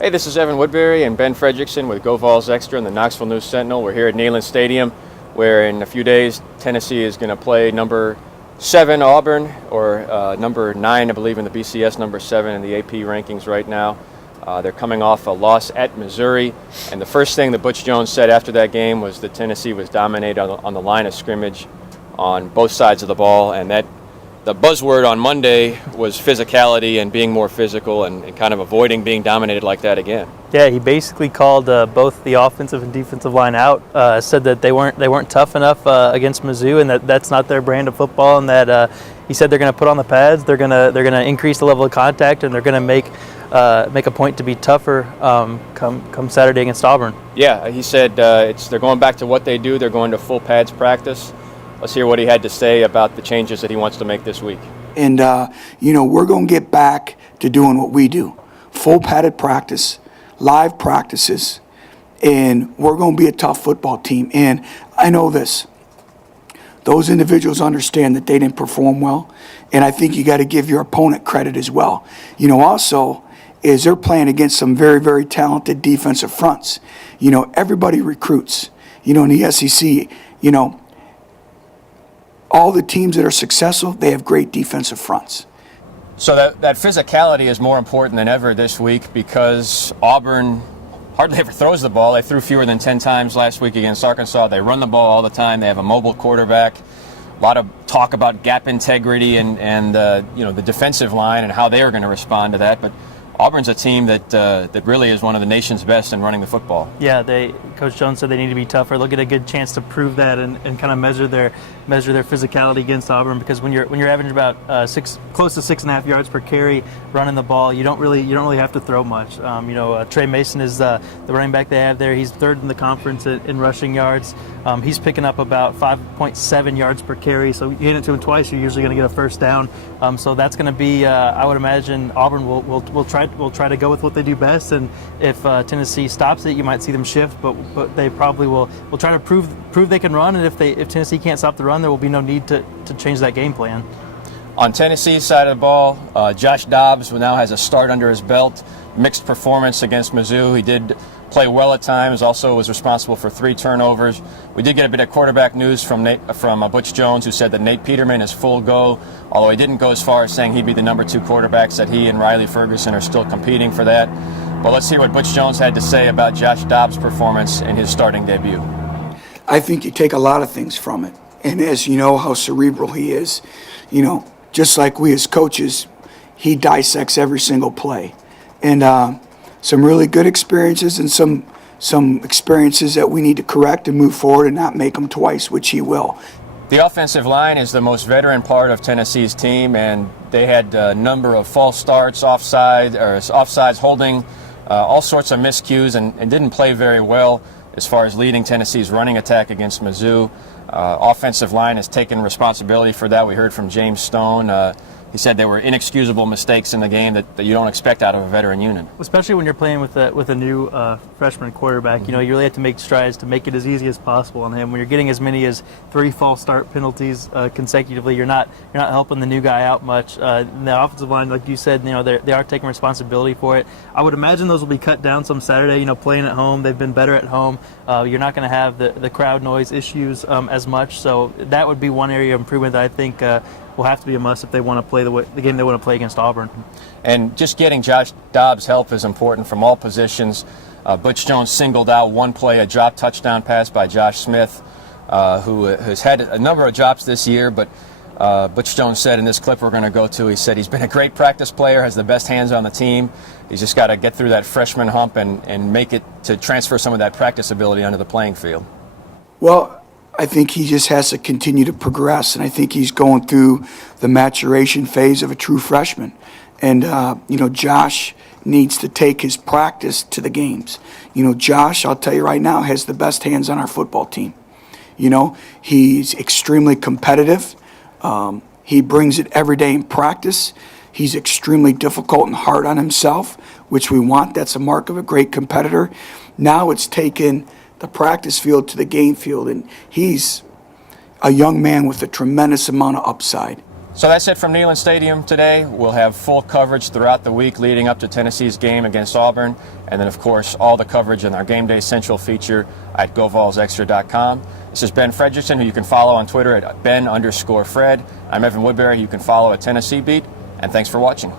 Hey, this is Evan Woodbery and Ben Frederickson with Go Vols Extra and the Knoxville News Sentinel. We're here at Neyland Stadium, where in a few days Tennessee is going to play number 7 Auburn, or number 9, I believe, in the BCS, number 7 in the AP rankings right now. They're coming off a loss at Missouri, and the first thing that Butch Jones said after that game was that Tennessee was dominated on the line of scrimmage on both sides of the ball, and that the buzzword on Monday was physicality and being more physical and kind of avoiding being dominated like that again. Yeah, he basically called both the offensive and defensive line out. Said that they weren't tough enough against Mizzou, and that's not their brand of football. And that he said they're going to put on the pads, they're going to increase the level of contact, and they're going to make a point to be tougher come Saturday against Auburn. Yeah, he said they're going back to what they do. They're going to full pads practice. Let's hear what he had to say about the changes that he wants to make this week. And, we're going to get back to doing what we do. Full padded practice, live practices, and we're going to be a tough football team. And I know this. Those individuals understand that they didn't perform well, and I think you got to give your opponent credit as well. Also, is they're playing against some very, very talented defensive fronts. Everybody recruits. In the SEC, all the teams that are successful, they have great defensive fronts. So that physicality is more important than ever this week because Auburn hardly ever throws the ball. They threw fewer than 10 times last week against Arkansas. They run the ball all the time. They have a mobile quarterback. A lot of talk about gap integrity and the defensive line and how they are going to respond to that. But Auburn's a team that really is one of the nation's best in running the football. Yeah, Coach Jones said they need to be tougher. They'll get a good chance to prove that and kind of measure their physicality against Auburn, because when you're averaging about close to 6.5 yards per carry running the ball, you don't really have to throw much. Trey Mason is the running back they have there. He's third in the conference in rushing yards. He's picking up about 5.7 yards per carry. So you hit it to him twice, you're usually going to get a first down. So that's going to be, I would imagine, Auburn will try to go with what they do best. And if Tennessee stops it, you might see them shift. But they probably will try to prove they can run. And if Tennessee can't stop the run, there will be no need to change that game plan. On Tennessee's side of the ball, Josh Dobbs now has a start under his belt. Mixed performance against Mizzou. He did play well at times, also was responsible for 3 turnovers. We did get a bit of quarterback news from Butch Jones, who said that Nate Peterman is full go, although he didn't go as far as saying he'd be the number 2 quarterback, said he and Riley Ferguson are still competing for that. But let's hear what Butch Jones had to say about Josh Dobbs' performance in his starting debut. I think you take a lot of things from it. And as you know how cerebral he is, just like we as coaches, he dissects every single play. And some really good experiences and some experiences that we need to correct and move forward and not make them twice, which he will. The offensive line is the most veteran part of Tennessee's team, and they had a number of false starts, offsides, holding, all sorts of miscues, and didn't play very well as far as leading Tennessee's running attack against Mizzou. Offensive line has taken responsibility for that. We heard from James Stone. He said there were inexcusable mistakes in the game that you don't expect out of a veteran unit. Especially when you're playing with a new freshman quarterback, you really have to make strides to make it as easy as possible on him. When you're getting as many as 3 false start penalties consecutively, you're not helping the new guy out much. The offensive line, like you said, they are taking responsibility for it. I would imagine those will be cut down some Saturday. Playing at home, they've been better at home. You're not going to have the crowd noise issues as much. So that would be one area of improvement that I think will have to be a must if they want to play the game they want to play against Auburn. And just getting Josh Dobbs' help is important from all positions. Butch Jones singled out one play, a drop touchdown pass by Josh Smith, who has had a number of drops this year, but Butch Jones said in this clip we're going to go to, he said he's been a great practice player, has the best hands on the team. He's just got to get through that freshman hump and make it to transfer some of that practice ability onto the playing field. Well, I think he just has to continue to progress, and I think he's going through the maturation phase of a true freshman. And, Josh needs to take his practice to the games. Josh, I'll tell you right now, has the best hands on our football team. He's extremely competitive. He brings it every day in practice. He's extremely difficult and hard on himself, which we want. That's a mark of a great competitor. Now it's taken the practice field to the game field, and he's a young man with a tremendous amount of upside. So that's it from Neyland Stadium today. We'll have full coverage throughout the week leading up to Tennessee's game against Auburn. And then, of course, all the coverage in our Game Day Central feature at GoVolsExtra.com. This is Ben Frederickson, who you can follow on Twitter at Ben_Fred. I'm Evan Woodbery, who you can follow at Tennessee Beat. And thanks for watching.